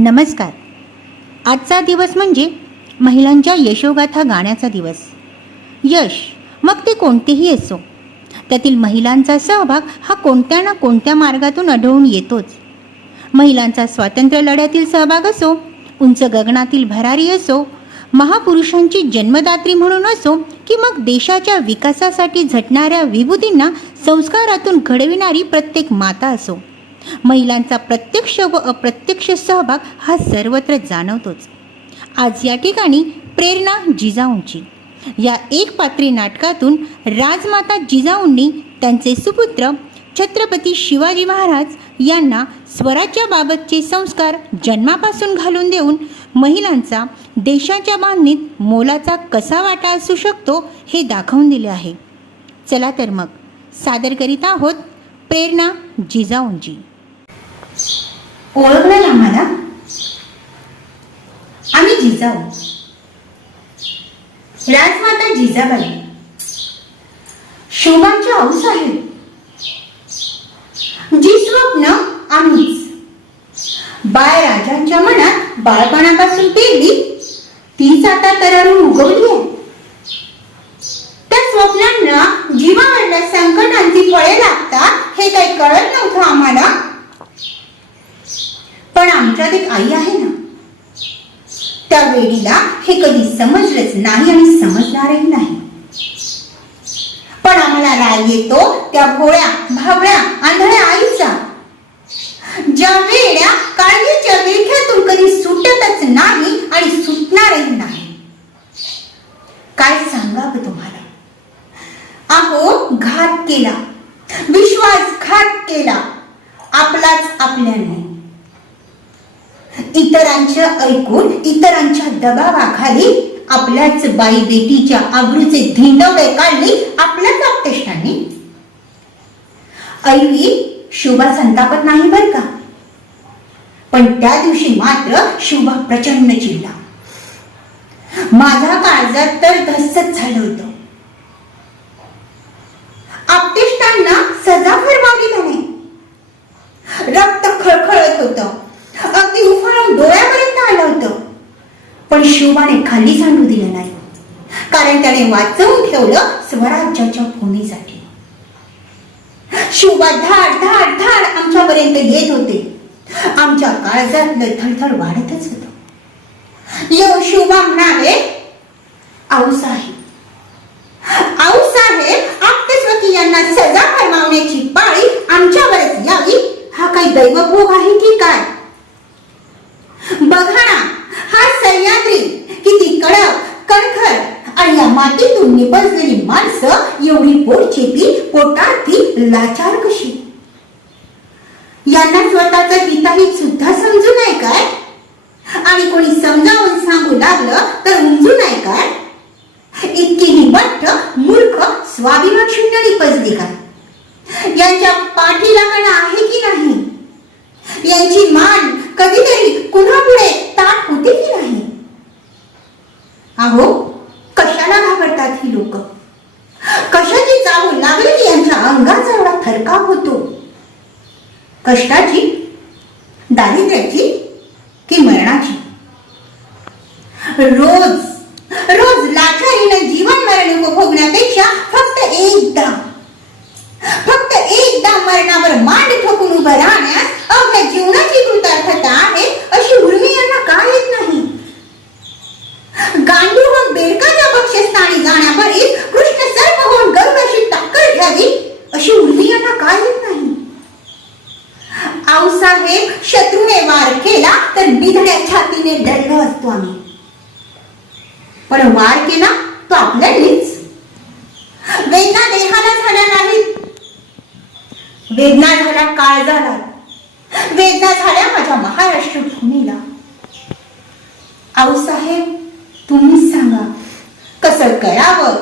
नमस्कार. आजचा दिवस म्हणजे महिलांच्या यशोगाथा गाण्याचा दिवस. यश मग ते कोणतेही असो, त्यातील महिलांचा सहभाग हा कोणत्या ना कोणत्या मार्गातून आढळून येतोच. महिलांचा स्वातंत्र्य लढ्यातील सहभाग असो, उंच गगनातील भरारी असो, महापुरुषांची जन्मदात्री म्हणून असो, की मग देशाच्या विकासासाठी झटणाऱ्या विभूतींना संस्कारातून घडविणारी प्रत्येक माता असो, महिलांचा प्रत्यक्ष व अप्रत्यक्ष सहभाग हा सर्वत्र जाणवतोच. आज या ठिकाणी प्रेरणा जिजाऊंची या एक पात्री नाटकातून राजमाता जिजाऊंनी त्यांचे सुपुत्र छत्रपती शिवाजी महाराज यांना स्वराज्याबाबतचे संस्कार जन्मापासून घालून देऊन महिलांचा देशाच्या बांधणीत मोलाचा कसा वाटा असू शकतो हे दाखवून दिले आहे. चला तर मग सादर करीत आहोत प्रेरणा जिजाऊंची. ओळखलं आम्हाला? आम्ही जिजाऊ, राजमाता जिजाबाई, शोभांच्या आऊसाहेब. जी स्वप्न आम्हीच बाळराजांच्या मनात बाळपणापासून पेरली, तीच आता तरळून उगवली आहे. त्या स्वप्नांना जीवावरल्या संकटांची फळे लागतात हे काही कळत नव्हतं आम्हाला. पण आमच्यात एक आई आहे ना, त्या वेळीला हे कधी समजलंच नाही आणि समजणारही नाही. पण आम्हाला राग येतो त्या भोळ्या भावळ्या आंधळ्या आईचा, ज्या वेड्या काळजीच्या विळख्यातून कधी सुटतच नाही आणि सुटणारही नाही. काय सांगावं तुम्हाला? अहो, घात केला, विश्वासघात केला, आपलाच आपल्याने. इतरांच्या ऐकून इतरांच्या दबावाखाली आपल्याच बाई बेटीच्या आबरूचे धिंडवडे काढली आपल्याच आपतेष्टांनी. ऐवी शुभा संतापत नाही बर का, पण त्या दिवशी मात्र शुभा प्रचंड चिडला. माझ्या काळजात तर धस्सच झालं होतं. आपतेष्टांना सजा फरमावली त्याने. रक्त खळखळत होतं, अगदी उफाळून डोळ्यापर्यंत आलं होतं. पण शिवबाने खाली सांडू दिलं नाही, कारण त्याने वाचवून ठेवलं स्वराज्याच्या भूमीसाठी. शिवबा धाड धाड धाड आमच्यापर्यंत येत होते. आमच्या काळजातलं थरथर वाढतच होतं. येऊ शिवबा म्हणाले, आऊसाहेब, आऊसाहेब, आपतेस्वकी यांना सजा फरमावण्याची पाळी आमच्यावरच यावी, हा काही दैवभोग आहे की काय? बघा ना, हा सह्याद्री किती कडक कणखर, आणि या मातीतून निपजलेली माणसं एवढी पोटचेपी, पोटार्थी, लाचार कशी? यांना स्वतःचा हिताहित सुद्धा समजू नये काय? आणि कोणी समजावून सांगू लागलं तर उमजू नये काय? इतकी ही बट्ट मूर्ख स्वाभिमान शून्य निपजली काय? यांच्या पाठीला कणा आहे की नाही? यांची मान कधीतरी कुणा पुढे ताट होते की नाही? अहो, कशाला घाबरतात ही लोक? कशाची चाहूल लागली की यांच्या अंगाचा एवढा थरकाप होतो? कष्टाची, दारिद्र्याची की मरणाची? रोज रोज लाचारीनं जीवन मरण उपभोगण्यापेक्षा फक्त एकदा मरणावर मांड ठोकून उभं राहण्यास अवघ्या जीवनाची कृतार्थता आहे, अशी उर्मी यांना का येत नाही? गांडूळ होऊन बेडकाच्या बक्षस्थानी जाण्यावरील कृष्ण सर्प होऊन गरुडाशी टक्कर घ्यावी, अशी उर्मी यांना का येत नाही? आऊसाहेब, शत्रूने वार केला तर बिधड्या छातीने डरलो असतो आम्ही, पण वार केला तो आपल्यानेच. वेदना देहाला झाल्या नाहीत, वेदना झाल्या काळजाला, वेदना झाल्या माझ्या महाराष्ट्र भूमीला. आऊसाहेब, तुम्हीच सांगा, कसं करावं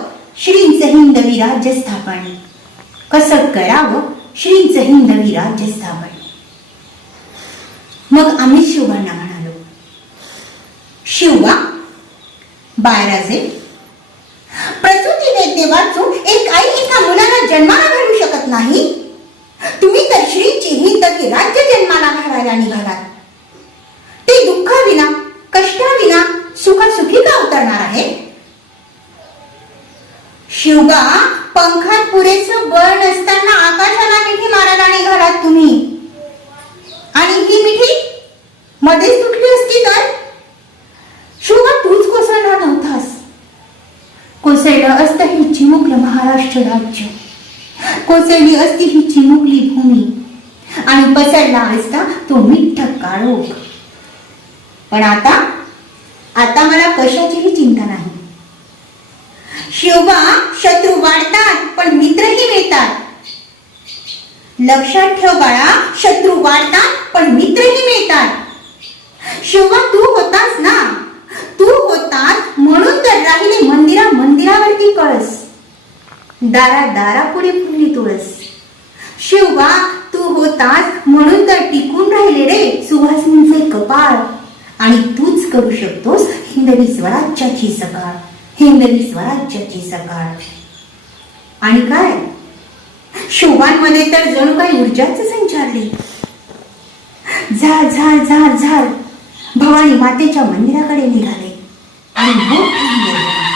श्रींच हिंदवी राज्य स्थापन? कसं करावं श्रींच हिंदवी राज्य स्थापन? मग आम्ही शिवबांना म्हणालो, शिवबा, बाळराजे, प्रसूती वेदने वाचून एक आई एका मुलाला जन्माला घालू शकत नाही. तुम्ही तर श्रींची हिंदवी राज्य जन्माला घालायला निघालात. ते करणार आहे? शिवबा, पंखात पुरेसं बळ नसताना आकाशाला मिठी मारायला निघालात तुम्ही. आणि ही मिठी मध्येच तुटली असती तर? शिवबा, तूच कोसळणार नव्हतास. कोसळलं असतं ही चिमुकलं महाराष्ट्र राज्य, कोसळली असती ही चिमुकली भूमी, आणि पसरला असता तो मिठ्ठ काळोख. पण आता आता मला कशाचीही चिंता नाही. शिवबा, शत्रू वाढतात पण मित्रही मिळतात. लक्षात ठेव बाळा, शत्रू वाढतात पण मित्रही मिळतात. शिवबा, तू होतास ना, तू होतास म्हणून तर राहिली मंदिरावरती कळस, दारापुढे फुलली तुळस. शिवबा, तू होतास म्हणून तर टिकून राहिले रे सुवासिनीचे कपाळ. आणि तूच करू शकतोस हिंदवी स्वराज्याची सकाळ, हिंदवी स्वराज्याची सकाळ. आणि काय, शोभांमध्ये तर जणू काही ऊर्जाच संचारली. झाड भवानी मातेच्या मंदिराकडे निघाले आणि मोठे